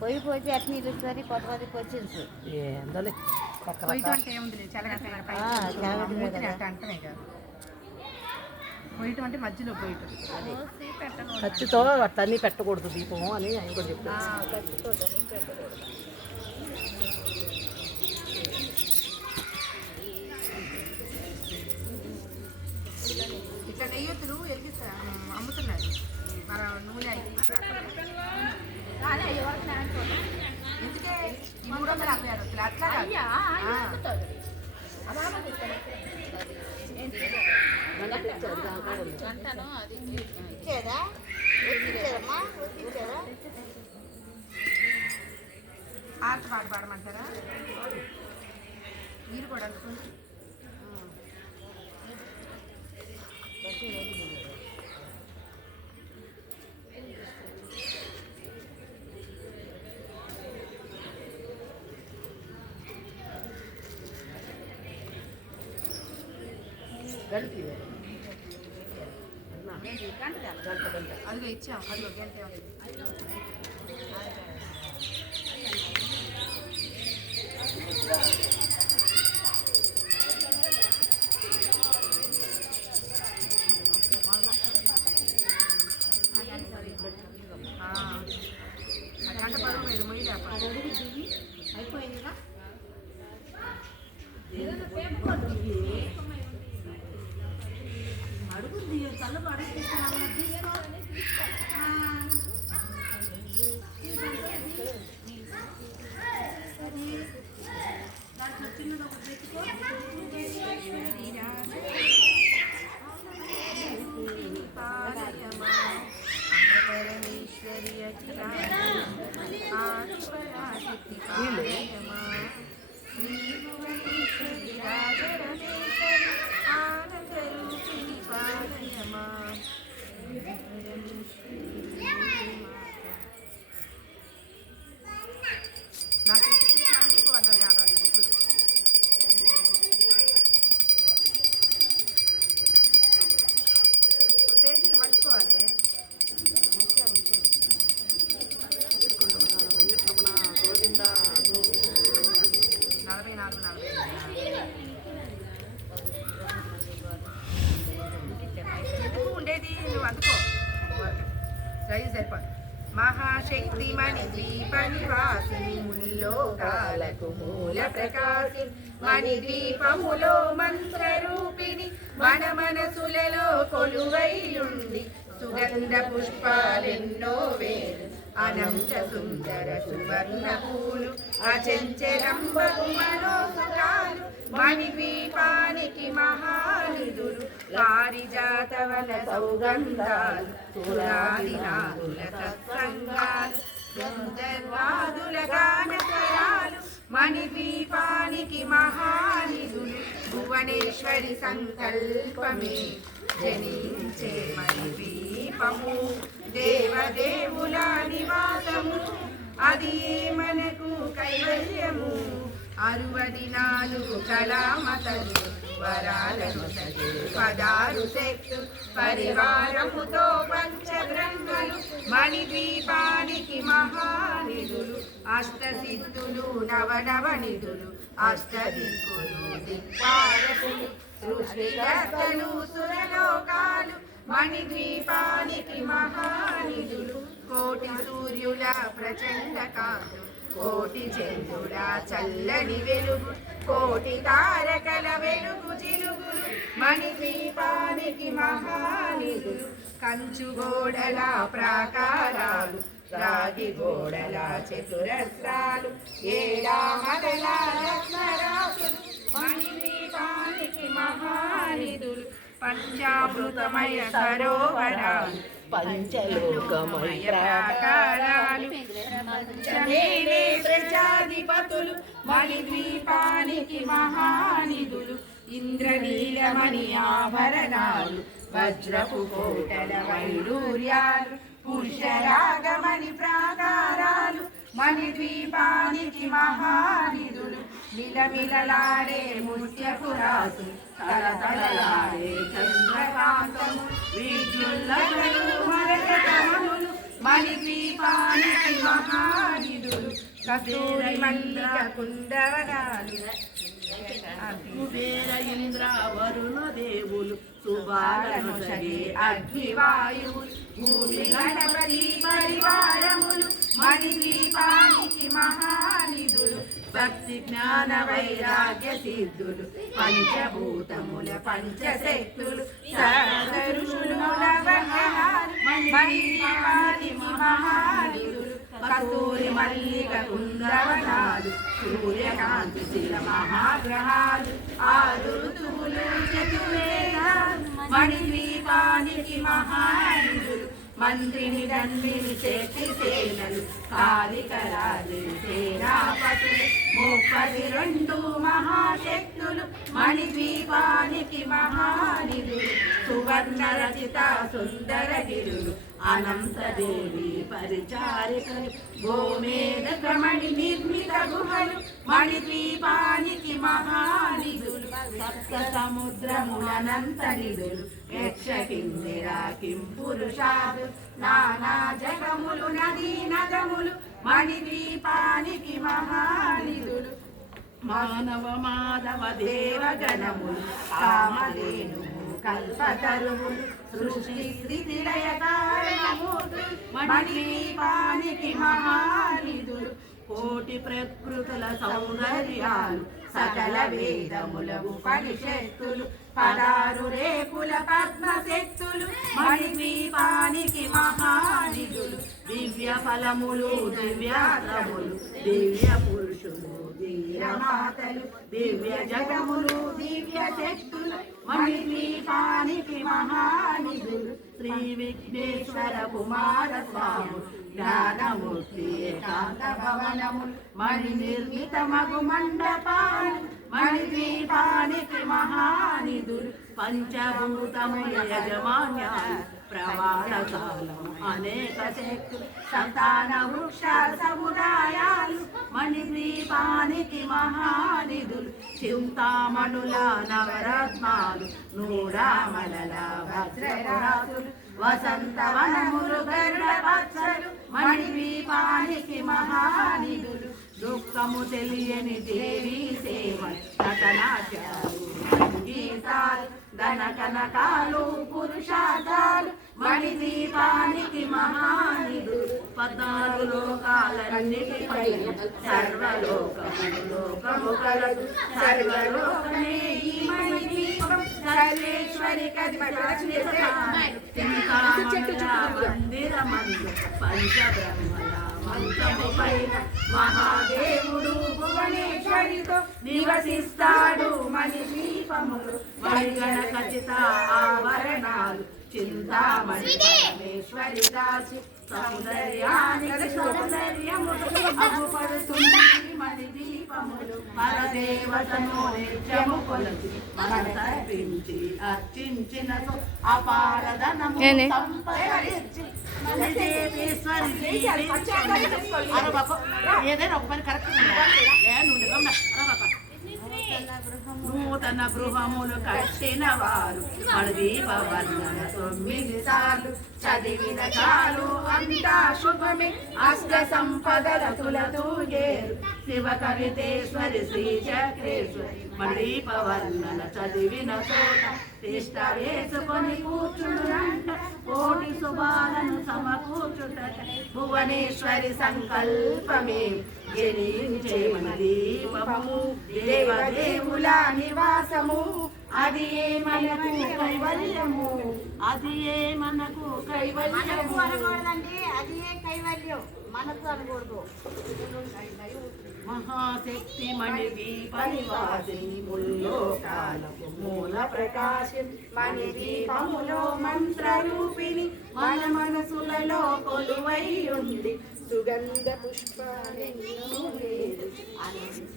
పొయ్యి పోతే అట్లా నిలుస్తుంది కొంతమందికి వచ్చింది ఏందోలే పొయ్యి అంటే ఏముంది పొయ్యటం అంటే మధ్యలో పొయ్యటం ఖర్చుతో అట్లన్నీ పెట్టకూడదు దీపము అని ఆయన కూడా చెప్తాను. ఇట్లా నెయ్యొత్తులు అమ్ముతున్నారు మన నూనె ఎందుకే ఈ 360 అట్లా ఆట పాట పాడమంటారా మీరు కూడా అనుకోండి. అదిగో ఇచ్చాం అదిగో గంట గంట పరువు లేదు మొయ్యి అయిపోయిందిగా అడుగుంది చల్లబ అడుగుతున్నాను దాంట్లో చిన్నది ఒకటి పెట్టుకో పరమేశ్వరి శ్రీభువనేశ్వరి రాజరమేశ్వరి ఆనందరూపిణి పాలయమా నాకు ఇంటికి అన్నారు కావాలి బుక్కులు పేజీలు మర్చిపోవాలి. 44 ఉండేది నువ్వు అందుకో సైజ్ సరిపోదు. మహాశక్తిమణి ద్వీప నివాసిని ముల్లోకాలకు మూల ప్రకాశి మణి ద్వీపములో మంత్రరూపిణి మన మనసులలో కొలువైయుండి సుగంధ పుష్పాలెన్నో వేలు అనంత సుందర సువర్ణ పూలు అచంచలంబకు మనోసుకాలు మణిద్వీపానికి మహానిధులు పారిజాతవన సౌగంధాలు పురాదినాదుల సత్సంగాలు గంధర్వాదుల గానస్వరాలు మణిద్వీపానికి మహానిధులు భువనేశ్వరి సంకల్పమే జనించే మణిద్వీపము దేవదేవుల నివాసము అది మనకు కైవల్యము 64 కళామతలు వరాలను 16 శక్తు పరివారముతో పంచబ్రహ్మలు మణిద్వీపానికి మహానిధులు అష్టసిద్ధులు నవనవనిధులు అష్టదిక్కులు దిక్పాలకులు సృష్టికర్తలు సురలోకాలు మణిద్వీపానికి మహానిధులు కోటి సూర్యుల ప్రచండ కాంతులు కోటి చంద్రుల చల్లని వెలుగు కోటి తారకల వెలుగు చిలుగులు మణిద్వీపానికి మహానిధులు కంచు గోడల ప్రాకారాలు రాగి గోడల చతురస్రాలు ఏడామదల రత్నరాసులు మణిద్వీపానికి మహానిధులు పంచామృతమయ సరోవరాలు పంచలోకమయ ప్రాకారాలు పంచమేలే ప్రజాధిపతులు మణిద్వీపానికి మహానిధులు ఇంద్రనీలమణి ఆభరణాలు వజ్రపు కోటల వైడూర్యాలు పురుషరాగమణి ప్రాకారాలు మణిద్వీపానికి మహానిధులు మిలమిలలాడే ముత్యపు రాసు తలతలలాడే చంద్రకాంతము విద్యుల్లతలు మరకతములు మణిద్వీపానికి మహానిధులు కస్తూరి మల్లిక కుందవనాలు కుబేర ఇంద్ర వరుణ దేవులు సుబాలను సగే అగ్నివాయువులు భూమి గణపతి పరివారములు మణిద్వీపానికి మహానిధులు భక్తి జ్ఞాన వైరాగ్య సిద్ధులు పంచభూతముల పంచశక్తులు సర్వఋషులు నవగ్రహాలు మణిద్వీపానికి మహానిధులు కస్తూరి మల్లిక కుందవనాలు సూర్యకాంతి శిల మహాగ్రహాలు ఆరు ఋతువులు చతుర్వేదాలు మణిద్వీపానికి మహానిధులు మంత్రిని దండిని శక్తి సేనలు కాలికరాజు సేనాపతులు 32 మహాశక్తులు మణిద్వీపానికి మహానిధులు సువర్ణ రచిత సుందర గిరులు అనంతదేవి పరిచారికలు గోమేధ మణి నిర్మిత గుహలు మణిద్వీపానికి మహానిధులు సప్త సముద్రములనంత నిధులు యక్ష కిందిరా కిం పురుషాలు నానా జగములు నదీ నదములు మణిద్వీపానికి మహానిధులు మానవ మాధవ దేవగణములు కామధేను కల్పతరువులు సృష్టి స్థితి లయ కారణమూర్తులు మణిద్వీపానికి మహానిధులు కోటి ప్రకృతుల సౌందర్యాలు సకల వేదముల ఉపనిషత్తులు 16 రేకుల పద్మశక్తులు మణిద్వీపానికి మహానిధులు దివ్య ఫలములు దివ్యాత్రములు దివ్య పురుషులు దివ్య మాతలు దివ్య జగములు దివ్య శక్తులు మణిద్వీపానికి మహానిధులు శ్రీ విఘ్నేశ్వర కుమార స్వామి జ్ఞానమూర్తి ఏకాంత భవనములు మణి నిర్మిత మగు మండపాలు మణిద్వీపానికి మహానిధులు పంచభూతముల యజమాన్యాలు ప్రవాళకాలం అనేక శక్తులు సంతాన వృక్ష సముదాయాలు మణిద్వీపానికి మహానిధులు చింతామణుల నవరత్నాలు నూరామలల వజ్రరాసులు వసంతవనములు గరుడ పచ్చలు మణిద్వీపానికి మహానిధులు దుఃఖము తెలియని దేవీ సేవ నటనాట్యాలు గీతాలు ధన కనకాలు పురుషార్థాలు మణిద్వీపానికి మహానిధులు 14 లోకాలన్నిటిపై సర్వలోకము లోకము కలదు సర్వలోకమే ఈ మణిద్వీపం సర్వేశ్వరి మందిరమందు పంచబ్రహ్మల మంత్రము పైన మహాదేవుడు భువనేశ్వరితో నివసిస్తాడు మణిద్వీపములు మణిగణ ఖచ్చిత ఆభరణాలు చింతామణి పరమేశ్వరి దాసి సౌందర్యానికి సౌందర్యము అగుపడుతుంది మణిద్వీపములు పరదేవతను నిత్యము కొలచి మనసర్పించి అర్చించిన అపారధనము సంపదరిచి ఏదైనా ఒక పని కరెక్ట్ నూతన గృహములు కట్టిన వారు మణిద్వీపవర్ణన 9 సార్లు చదివిన చాలు అంతా శుభమే అష్ట సంపదల తులతూగేరు శివ కవితేశ్వరి శ్రీ చక్రేశ్వరి మణిద్వీపవర్ణన చదివిన చోట తిష్ట వేసుకొని కూర్చుంట కోటి శుభాలను సమకూర్చుట భువనేశ్వరి సంకల్పమే జనించే మణిద్వీపము దేవదేవుల నివాసము అది ఏ మనకు కైవల్యము అది ఏ మనకు మనకు అనకూడదండి, అది ఏ కైవల్యం మనకు అనకూడదు. మహాశక్తి మణిద్వీప నివాసిని ముల్లోకాలకు మూల ప్రకాశం మణిద్వీపములో మంత్రరూపిణి మన మనసులలో కొలువై ఉంది సుగంధ పుష్పాలెన్నో వేరు. అనేది